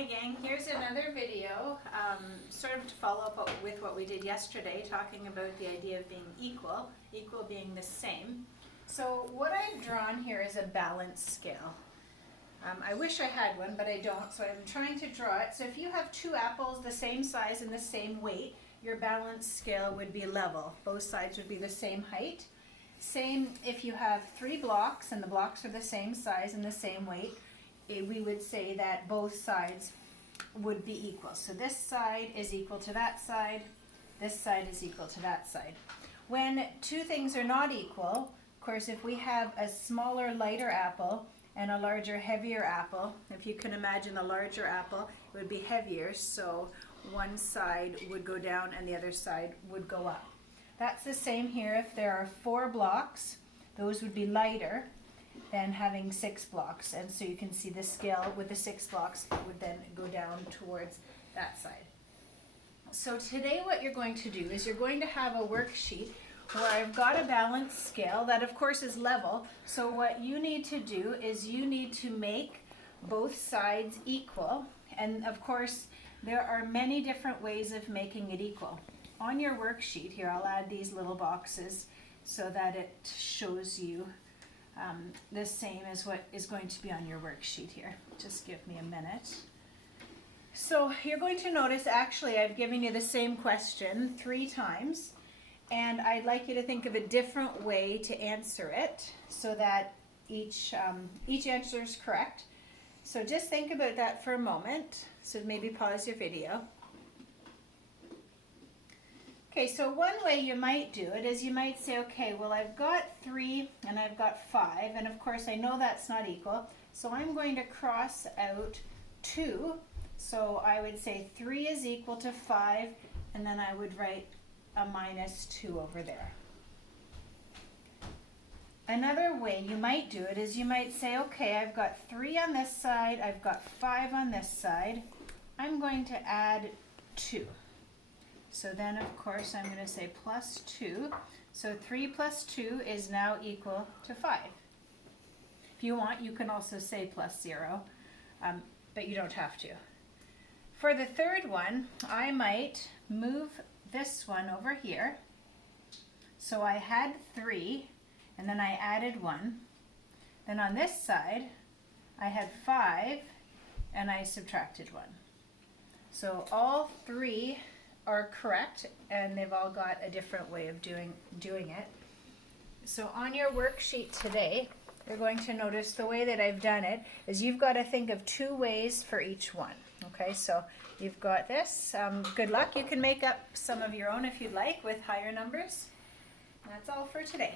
Hey gang, here's another video, sort of to follow up with what we did yesterday, talking about the idea of being equal, equal being the same. So what I've drawn here is a balance scale. I wish I had one, but I don't, so I'm trying to draw it. So if you have two apples the same size and the same weight, your balance scale would be level. Both sides would be the same height. Same if you have three blocks and the blocks are the same size and the same weight, we would say that both sides would be equal. So this side is equal to that side, this side is equal to that side. When two things are not equal, of course, if we have a smaller, lighter apple and a larger, heavier apple, if you can imagine a larger apple, it would be heavier, so one side would go down and the other side would go up. That's the same here. If there are 4 blocks, those would be lighter than having 6 blocks. And so you can see the scale with the 6 blocks would then go down towards that side. So today what you're going to do is you're going to have a worksheet where I've got a balance scale that of course is level. So what you need to do is you need to make both sides equal. And of course there are many different ways of making it equal. On your worksheet here, I'll add these little boxes so that it shows you the same as what is going to be on your worksheet here. Just give me a minute. So you're going to notice actually I've given you the same question 3 times, and I'd like you to think of a different way to answer it so that each answer is correct. So just think about that for a moment. So maybe pause your video. Okay, so one way you might do it is you might say, okay, well I've got 3 and I've got 5, and of course I know that's not equal, so I'm going to cross out 2. So I would say 3 is equal to 5, and then I would write a minus 2 over there. Another way you might do it is you might say, okay, I've got 3 on this side, I've got 5 on this side, I'm going to add 2. So then, of course, I'm going to say plus 2. So 3 plus 2 is now equal to 5. If you want, you can also say plus 0, but you don't have to. For the third one, I might move this one over here. So I had 3, and then I added 1. Then on this side, I had 5, and I subtracted 1. So all 3 are correct, and they've all got a different way of doing it. So on your worksheet today, you're going to notice the way that I've done it is you've got to think of 2 ways for each one. Okay, so you've got this. Good luck. You can make up some of your own if you'd like with higher numbers. That's all for today.